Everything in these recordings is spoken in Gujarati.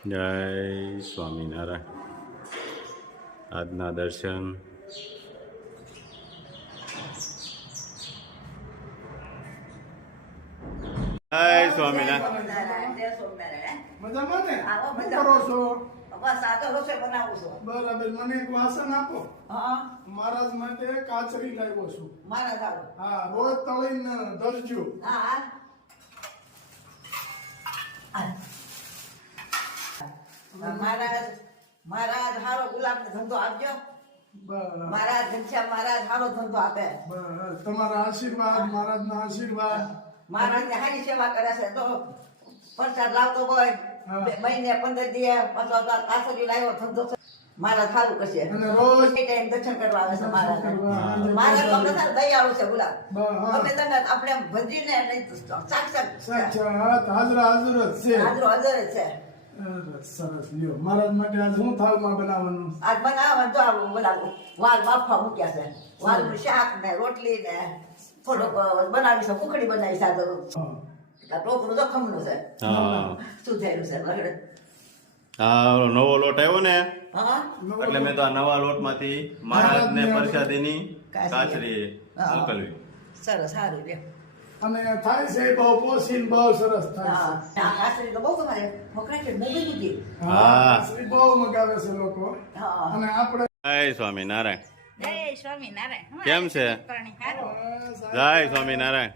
જય સ્વામિનારાયણ. આજના દર્શન જય સ્વામિનારાયણ. મજામાં ને? શું કરો છો? બરાબર. મને એક વાસણ આપો. મહારાજ માટે કાચરી લાવ્યો છું. હા, રોજ તળીને ધરજો. મહારાજ હારો ગુલાબ ને ધંધો આપજો. બરાબર. મહારાજ ઘનશ્યામ મહારાજ હારો ધંધો આપે. બરાબર. તમારા આશીર્વાદ, મહારાજના આશીર્વાદ. મહારાજ ને હારી સેવા કરે છે તો પ્રસાદ લાવતો હોય મહિને 15 દિવસ પાછો કાસરી લાવ્યો ધંધો છે. મહારાજ સારું કરશે. અને રોજ એ ટાઈમ દર્શન કરવા આવે છે મહારાજ. મહારાજ આપણે સારું દયાળુ છે ગુલાબ. અમે તને આપણે ભજીને સાક્ષાત હાજરા હાજર જ છે. હાજરો હાજર જ છે. સરસ. લ્યો, મહારાજ માટે આજ શું થાળમાં બનાવવાનું? આજ બનાવવાનું તો આવું બનાવું વાલ બાફા મૂક્યા છે. વાલનું શાક ને રોટલી ને થોડોક બનાવી છે. કુકડી બનાવી છે. હા. હા ટોપરું જોખમનું છે. શું થયેલું છે મગર? આ નવો લોટ આવ્યો ને હા એટલે મેં તો આ નવા લોટમાંથી મહારાજને પ્રસાદીની કાચરી મોકલવી. સરસ સારું રે. અને થાય છે બહુ પોસીન બહુ સરસ થાય હા છે. આ કાસરી તો બહુ તમારે મોકલાય છે મોગી દીધી. હા. કાચરી બહુ મગાવે છે લોકો. હા અને આપણે જય સ્વામિનારાયણ. જય સ્વામિનારાયણ. કેમ છે? જય સ્વામિનારાયણ.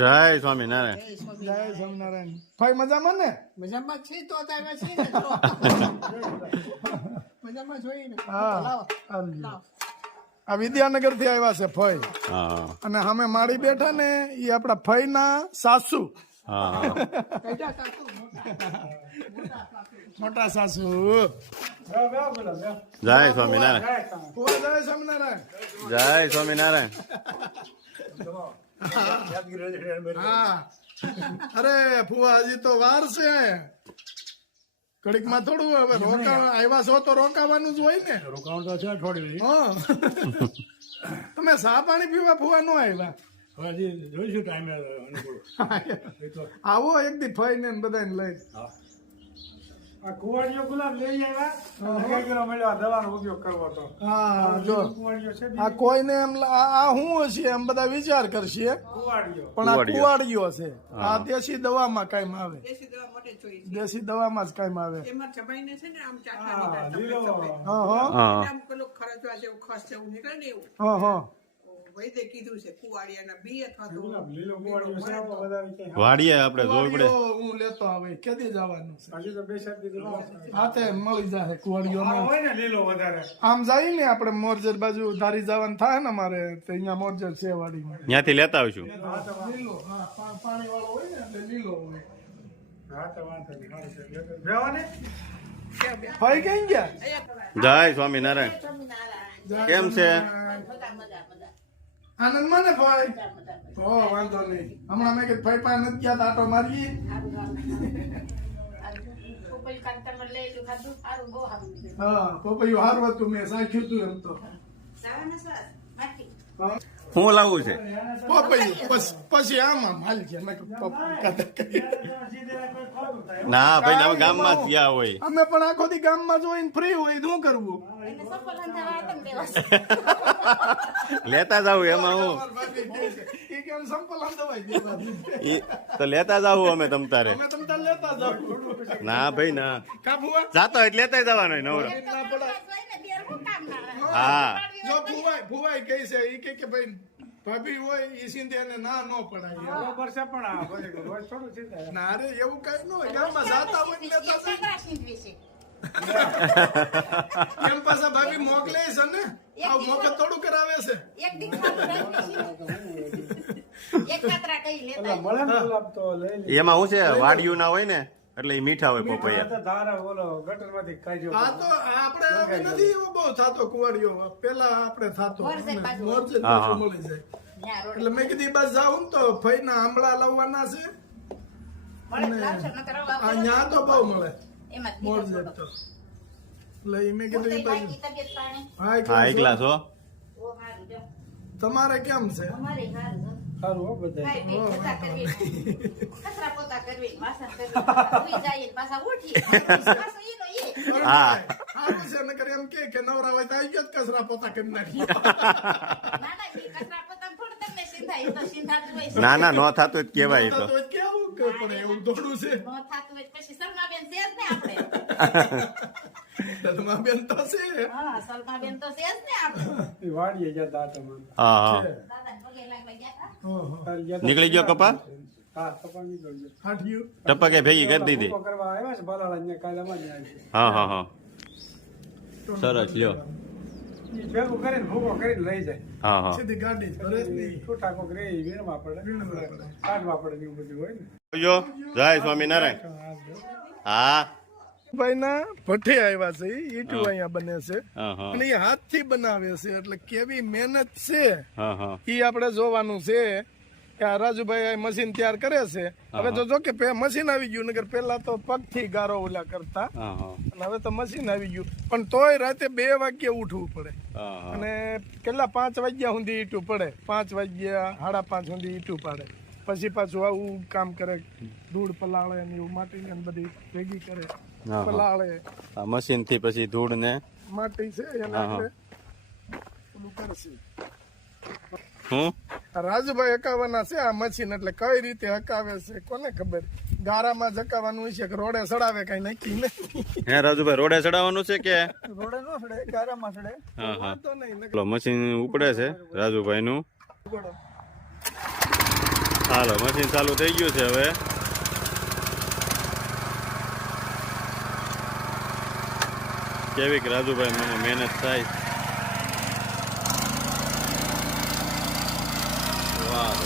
જય સ્વામિનારાયણ. જય સ્વામિનારાયણ. ભાઈ મજામાં ને? મજામાં છે તો આવ્યા છે ને તો. મજામાં જોઈએ ને. હા. લાવો. આ વિદ્યાનગર થી આવ્યા છે ફઈ. હા અને અમે માડી બેઠા ને એ આપડા ફઈ ના સાસુ, હા કઈટા સાસુ મોટા સાસુ. જય સ્વામિનારાયણ. પૂરા જય સ્વામિનારાયણ. જય સ્વામિનારાયણ. હા. અરે ફુવા હજી તો વાર છે. ઘડીક માં થોડું હવે આવ્યા છો તો રોકાવાનું જ હોય ને. રોકાણ તો છે થોડી હા. તમે ચા પાણી પીવા ફુવા નો આવ્યા? હજી જોઈશું ટાઈમે અનુકૂળ. આવો એક દી ફઈ ને બધાને લઈ. આ કુવાડીઓ ગુલાબ લઈ આવ્યા મળ્યો દવાનો ઉપયોગ કરવો તો. હા જો કુવાડીઓ છે આ કોઈને એમ આ શું હશે એમ બધા વિચાર કરશે કુવાડીઓ પણ આ કુવાડીઓ છે. આ દેશી દવામાં કાયમ આવે. દેશી દવા માટે જોઈએ. દેશી દવામાં જ કાયમ આવે. એમાં ચબાઈને છે ને આમ ચાઠા લીલો હા હા હા આમ પેલું ખરજવા જેવું ખસ જેવું નીકળે ને એવું હા હા. વૈદ્ય કીધું છે કુવાડિયાના બી અથવા તો લીલો કુવાડીઓ છે વધારે કે વાડીએ આપણે જોવી પડે. કુવાડીઓ હું લેતો આવે કેદી જવાનું છે? હજી તો બે સાત દીધું હાથે મળી જાય કુવાડીઓ. હોય ને લીલો વધારે આમ જાય ને આપણે મોરજર બાજુ ધારી જવાનું થાય ને મારે તો અહીંયા મોરજર છે વાડીમાં. ત્યાંથી લેતા આવીશું. લીલો હા પાણી વાળો હોય ને એટલે લીલો હોય. હા તો વાંધો નહીં રહેવા ને ભાઈ કઈ ગયા? જય સ્વામિનારાયણ. કેમ છે? આનંદમાં ને ભાઈ? હો વાંધો નહીં. હમણાં મેં કીધું ભાઈ પાસે નથી ગયા તો આટો મારીએ. હા પપૈયું હારું હતું મેં સાખ્યું હતું એમ તો. શું લાવવું છે? પપૈયું પછી આમાં હાલ છે. મેં કીધું ના ભાઈ અમે ગામમાં જ ગયા હોય. અમે પણ આખો દી ગામમાં જોઈને ફ્રી હોય શું કરવું? લેતા જાવ એમાં હું એ કેમ સંપલ દવાઈ દેવા ઈ તો લેતા જાવ અમે તમ તારે. અમે તમ તાર લેતા જાવ. ના ભાઈ ના કાબુઆ જાતો એટલે લેતા જવાનો નવરો. ના પડાય. હા જો ભુવાઈ કહે છે એ કે ભાઈ ભાભી હોય એ સિંધે એને ના નો પડાય. બરોબર છે પણ આ રોજ થોડું છે ના રે એવું કઈ ન હોય. ગામમાં જાતા હોય એટલે લેતા જાય. કેમ પાછા ભાભી મોકલે છે ને આવું મોકલ થોડું કરાવે છે. મળે ને ગુલાબ તો લઈ લે એમાં શું છે વાડિયું ના હોય ને એટલે એ મીઠા હોય પપૈયા. તો ધારા બોલો ગટર માંથી ખાઈ જો આ તો આપણે હવે નથી એવો બહુ થતો કુવાડીઓ. પેલા આપણે થતો મોરજે હા, હા. મળી જાય એટલે મેં કીધું બસ જાઉં ને તો ફઈ ના આંબળા લાવવાના છે. આ ન્યા તો બહુ મળે મોરજે તો. એટલે ઈ મેં કીધું ઈ બાજુ હા હા એકલા છો? તમારે કેમ છે? સારું હો બધા કચરા પોતા કરી કરવી વાસણ કરવી સુઈ જાય પાછા ઉઠી પાછું ઈનો ઈ હા સારું છે નકર એમ કે નવરા હોય તો આવી ગયો જ કચરા પોતા કરી નાખીએ ના ના ઈ કચરા પોતા થોડું તમને સિંધાય ઈ તો સિંધાતું હોય છે. ના ના નો થતું જ કેવાય તો તો કેવું કે પણ એવું થોડું છે નો થાતું હોય પછી સલમાબેન છે જ ને આપણે તલમાં બેન તો છે હા સલમાબેન તો છે જ ને આપણે એ વાડીએ જતા હતા મને. હા હા દાદાને પગે લાગવા ગયા હતા. કાલ ગયા હતા. નીકળી ગયો કપા હા કપા નીકળી ગયો. હાઠિયું ટપકે ભેગી કરી દીધી ભૂકો કરવા આવ્યા છે બાલાળા ને કાલે અમારે ત્યાં આવી. હા હા હા સરસ લ્યો ઈ ભેગું કરીને ભૂકો કરીને લઈ જાય. હા હા સીધી ગાડી ભરે જ નહીં છૂટા કોક રે ઈ વીણવા પડે કાઢવા પડે ને એવું બધું હોય ને. જો જય સ્વામિનારાયણ હા ભાઈ ના ભઠ્ઠે આવ્યા છે ઈટું અહીંયા બને છે હા હા અને એ હાથથી બનાવે છે એટલે કેવી મહેનત છે હા હા ઈ આપણે જોવાનું છે કે આ રાજુભાઈ આ મશીન તૈયાર કરે છે હવે તો જો કે મશીન આવી ગયું નગર પેલા તો પગથી ગારો ઓલા કરતા હા હા અને હવે તો મશીન આવી ગયું પણ તોય રાતે 2 વાગ્યે ઉઠવું પડે હા હા અને કેટલા 5 વાગ્યા સુધી ઈટું પડે 5 વાગ્યા 5:30 સુધી ઈટું પાડે પછી પાછું આવું કામ કરે ધૂળ પલાળે ને એવું માટી ને બધી ભેગી કરે હા. પલાળે આ મશીન થી પછી ધૂળ ને માટી છે એને હા, હા. આપણે ઓલું કરશે હું આ રાજુભાઈ હકાવાના છે આ મશીન એટલે કઈ રીતે હકાવે છે કોને ખબર ગારામાં જકાવાનું છે કે રોડે સડાવે કઈ નક્કી નહીં હે રાજુભાઈ રોડે ચડાવવાનું છે કે રોડે નો સડે ગારામાં સડે હા હા વાંધો નહીં પેલો મશીન ઉપડે છે રાજુભાઈ નું નકર હાલો મશીન ચાલુ થઈ ગયું છે હવે કેવી રાજુભાઈ મને મહેનત થાય વાહ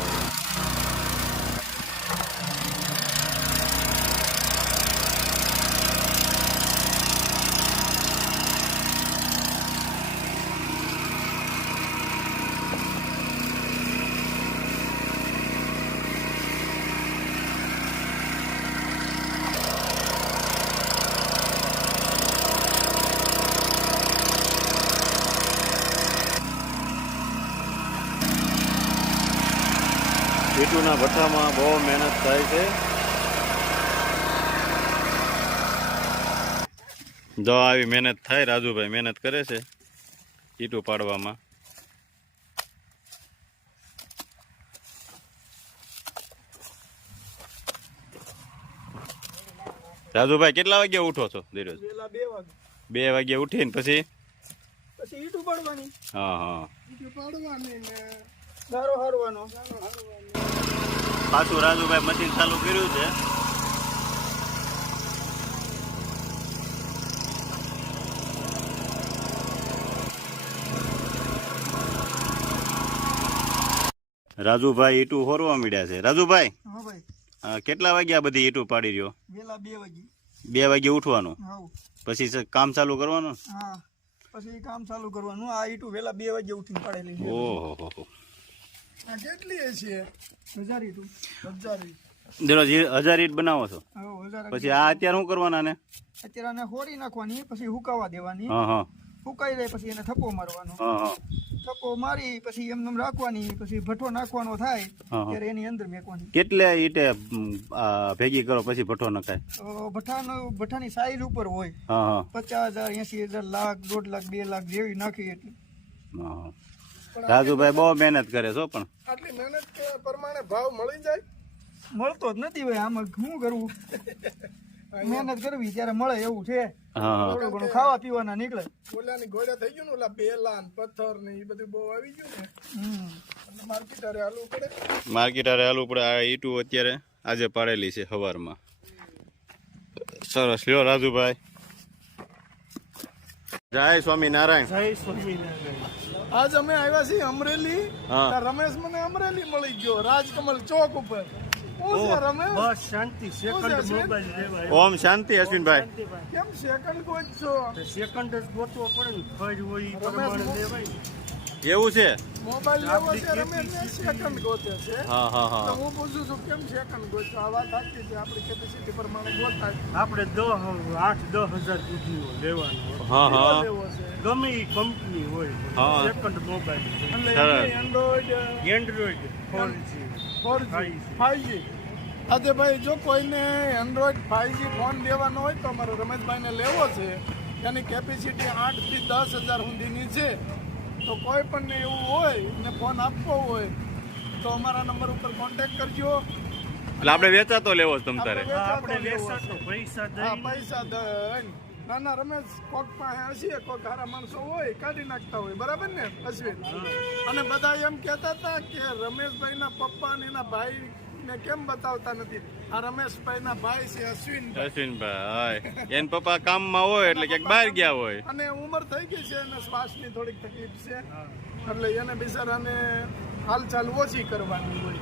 ઈટુના ભઠ્ઠામાં બહુ મહેનત થાય છે જો આવી મહેનત થાય રાજુભાઈ મહેનત કરે છે ઈટુ પાડવામાં રાજુભાઈ કેટલા વાગ્યા ઉઠો છો ધીરજ પેલા 2 વાગે 2 વાગ્યા ઉઠીને પછી પછી ઈટું પાડવાની હા હા ઈટું પાડવાની ને ગારો હારવાનો પાછું રાજુભાઈ મશીન ચાલુ કર્યું છે રાજુભાઈ ઈટું હોરવા મળ્યા છે રાજુભાઈ હા ભાઈ કેટલા વાગ્યા બધી ઈટું પાડી રહ્યો વેલા 2 વાગે 2 વાગ્યે ઉઠવાનું હાઉ પછી કામ ચાલુ કરવાનું હા પછી કામ ચાલુ કરવાનું આ ઈટું વેલા 2 વાગે ઉઠીને પાડેલી છે ઓહો આ કેટલી છે 1000 ઈટું 1000 દરરોજ 1000 ઈટ બનાવો છો હા 1000 પછી આ અત્યારે શું કરવાના ને અત્યારે આને હોરી નાખવાની પછી હુકાવા દેવાની હા હા હુકાઈ જાય પછી એને થપ્પો મારવાનો હા હા થપ્પો મારી પછી એમને રાખવાની પછી ભઠ્ઠો નાખવાનો થાય હા. ત્યારે એની અંદર મેકવાની કેટલે ઈટે ભેગી કરો પછી ભઠ્ઠો નખાય તો ભઠ્ઠાની સાઈઝ ઉપર હોય હા હા 50,000 80,000 લાખ 1.5 લાખ 2 લાખ જેવી નાખી એટલી હા. રાજુભાઈ બહુ મહેનત કરે છો પણ આટલી મહેનત પ્રમાણે ભાવ મળી જાય મળતો જ નથી ભાઈ આમાં શું કરવું મહેનત કરવી ત્યારે મળે એવું છે હા હા થોડું ઘણું ખાવા પીવાના નીકળે ઓલાની ગોળ્યા થઈ ગયું ને ઓલા બેલા ને પથ્થર ને એ બધું બહુ આવી ગયું ને એટલે માર્કેટ હારે હાલવું પડે માર્કેટ હારે હાલવું પડે આ ઈટું અત્યારે આજે પાડેલી છે સવારમાં સરસ લ્યો રાજુભાઈ જય સ્વામિનારાયણ જય સ્વામિનારાયણ. આજ અમે આવ્યા છીએ અમરેલી હા. ત્યાં રમેશ મને અમરેલી મળી ગયો રાજકમલ ચોક ઉપર શું છે રમેશ બસ શાંતિ સેકન્ડ છે? મોબાઈલ લેવાય ઓમ શાંતિ અશ્વિનભાઈ કેમ સેકન્ડ ગોત છો સેકન્ડ જ ગોતવો પડે ને ફજ હોય ઈ પ્રમાણે લેવાય ને. એવું છે મોબાઈલ લેવો છે રમેશ ને સેકન્ડ ગોતે છે હા હા તો હા હું પૂછું છું કેમ સેકન્ડ ગોતો આ વાત સાચી છે આપણી કેપેસિટી પ્રમાણે ગોતાય આપણે 8-10 હજાર સુધીનો લેવાનો હા હા લેવો છે ગમે ઈ કંપની હોય હા. સેકન્ડ મોબાઈલ એટલે સરસ. Android Android 4G 4G 5G આજે ભાઈ જો કોઈને એન્ડ્રોઈડ 5G ફોન લેવાનો હોય તો અમારે રમેશભાઈને લેવો છે. એની કેપેસિટી 8 થી 10,000 સુધીની છે. તો કોઈ પણ એવું હોય ને ફોન આપવો હોય તો અમારા નંબર ઉપર કોન્ટેક્ટ કરજો. એટલે આપણે વેચાતો લેવો છે તમ તારે? આપણે વેચાતો પૈસા હા, પૈસા દઈ. ના ના રમેશ, કોક પાસે હશે, કોક હારા માણસો હોય કાઢી નાખતા હોય, બરાબર ને અશ્વિન? અને બધા એમ કહેતા હતા કે રમેશભાઈના પપ્પા ને એના ભાઈ ને કેમ બતાવતા નથી. આ રમેશભાઈના ભાઈ છે અશ્વિનભાઈ. અશ્વિનભાઈ એન પપ્પા કામમાં હોય એટલે ક્યાંક બહાર ગયા હોય. અને ઉંમર થઈ ગઈ છે અને શ્વાસની થોડીક તકલીફ છે એટલે એને બિચારાને હાલચાલ ઓછી કરવાની હોય.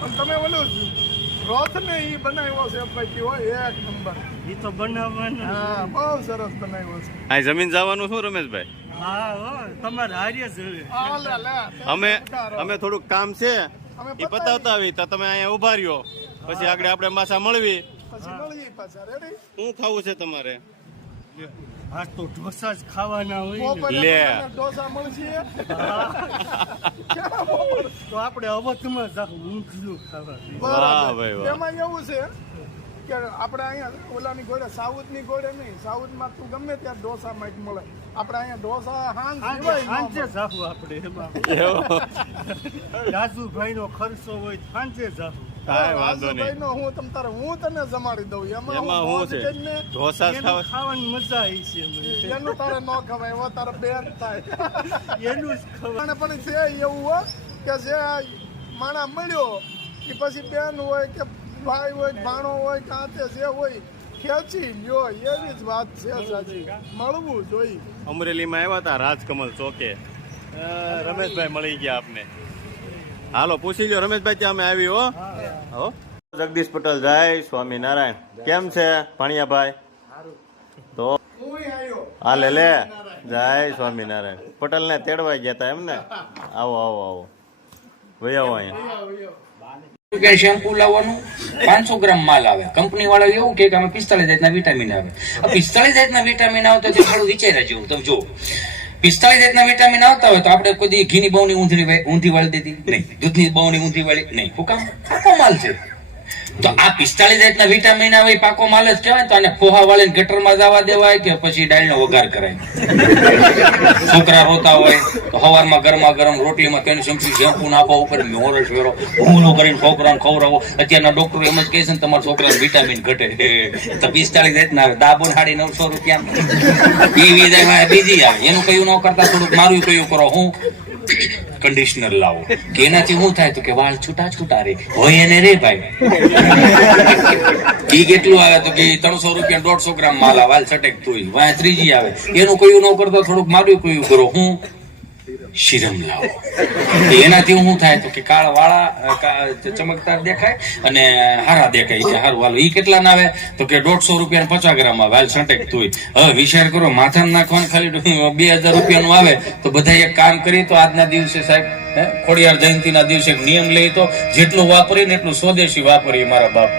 પણ તમે ઓલું રોથ ને ઈ બનાવ્યો છે ભાઈ, હોય એક નંબર. એ તો બનાવવાનું. હા, બહુ સરસ બનાવ્યો છે. આ જમીન જવાનું શું રમેશભાઈ? હા હો, તમારે હારે જ હવે. આ લે, લે. અમે થોડુંક કામ છે અમે એ પતાવતા આવી તો તમે અહીંયા ઉભા રહ્યો, પછી આગળ આપણે માસા મળવી. પછી મળીએ પાછા. રેડી? શું ખાવું છે તમારે? આ તો ઢોસા જ ખાવાના હોય ને. બપોરે લે. તમને ઢોસા મળશે. તો આપણે અવધમાં જાવ ઊંધિયું ખાવા. વાહ ભાઈ વાહ. બરાબર. એમાં એવું છે કે આપણે અહીંયા ઓલાની ઘોડે સાઉથની ઘોડે નહીં, સાઉથમાં તું ગમે ત્યાં ઢોસા માં મળે. આપણે અહીંયા ઢોસા સાંજે જાવું આપણે એમાં. રાજુભાઈ નો ખર્ચો હોય સાંજે જાવું. કાંઈ વાંધો નહીં. હું તને જમાડી દઉં. એમાં હું શું છે? કરીને ઢોસા એનું ખાવા ખાવાની મજા આવી છે મને. એનું તારે ન ખવાય, એવો તારે બેન થાય. એનું જ ખબર. અને પણ છે એવું હો કે જે માણા મળ્યો કે પછી બેન હોય કે ભાઈ હોય, ભાણો હોય, કાંતે જે હોય ખેંચી લ્યો, એવી જ વાત છે સાચી. મળવું જોઈએ. અમરેલીમાં આવ્યા હતા રાજકમલ ચોકે. રમેશભાઈ મળી ગયા આપને. હાલો પૂછી લ્યો રમેશભાઈ ત્યાં અમે આવી હો. હો જગદીશ પટેલ, જય સ્વામિનારાયણ. કેમ છે ભણિયાભાઈ? તો હું આવ્યો. હાલે લે, જય સ્વામિનારાયણ. પટેલ ને તેડવા ગયા હતા એમ ને? આવો આવો આવો, ભાઈ આવો અહીંયા. શેમ્પુ લાવવાનું 500 ગ્રામ માલ આવે. કંપની વાળા એવું કે અમે 45 જાતના વિટામિન આવે. 45 જાતના વિટામિન આવતા તો થોડું વિચાર્યા જેવું. તમે જો 45 જાતના વિટામિન આવતા હોય તો આપણે કોઈ દી ઘીની બહુની ઊંધી વાળી દીધી નહીં, દૂધની બહુની ઊંધી વાળી નહીં. શું કામ? પાકો માલ છે. તો આ 45 જાતના વિટામિન આવે પાકો માલ જ કહેવાય. તો આને ફોહા વાળીને ગટરમાં જવા દેવાય કે પછી ડાળનો વઘાર કરાય. છોકરા રોતા હોય તો સવારમાં ગરમા ગરમ રોટલીમાં તેની શેમ્પુ નાખો, ઉપર મોરસ વેરો ભૂલો કરીને છોકરાને ખવડાવો. અત્યારના ડોક્ટર એમ જ કહે છે ને તમારા છોકરાને વિટામિન ઘટે. તો 45 જાતના આવે. દાબો 950 રૂપિયા બીજી આવે. એનું કયું ન કરતા થોડુંક મારું કયું કરો. હું કન્ડિશનર લાવો કે એનાથી શું થાય તો કે વાળ છૂટા છૂટા રે હોય એને રે ભાઈ. ઈ કેટલું આવે તો કે 300 રૂપિયા 150 ગ્રામ માલ આવે. વાલ છટેક તું વાય ત્રીજી આવે. એનું કયું ન કરતો થોડુંક મારું કયું કરો. હું શિરમ લાવો એનાથી શું થાય તો કે કાળા વાળા ચમકદાર દેખાય અને હારા દેખાય છે. હારું વાલો ઈ કેટલા ના આવે તો કે 150 રૂપિયા 50 ગ્રામ આવે. હાલ છટેક તું હવે વિચાર કરો માથામાં નાખવાનું ખાલી 2000 રૂપિયાનું આવે તો બધા એક કામ કરી તો આજના દિવસે સાહેબ ખોડિયાર જયંતિના દિવસે નિયમ લઈ તો જેટલું વાપરીએ ને એટલું સ્વદેશી વાપરીએ મારા બાપ.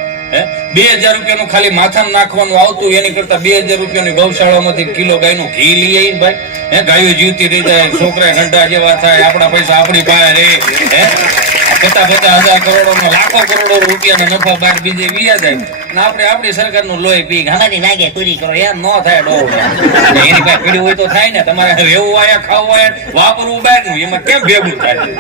2000 રૂપિયાનું ખાલી માથામાં નાખવાનું આવતું એની કરતા 2000 રૂપિયાની ગૌશાળામાંથી કિલો ગાયનું ઘી લઈ આવીને ભાઈ ગાયો જીવતી રહી જાય, છોકરા ગંડા જેવા થાય, આપણા પૈસા આપણી પાસે રે. 50,000 કરોડો લાખો કરોડો રૂપિયાના નફા બહાર બીજે વિયા જાય ને આપણે આપણી સરકારનું લોહી પી ઘણાની લાગે પૂરી કરો. એમ ન થાય ડો. એની પાસે પીડ્યું હોય તો થાય ને. તમારે રહેવું આયા, ખાવું આયા, વાપરવું બહારનું, એમાં કેમ ભેગું થાય?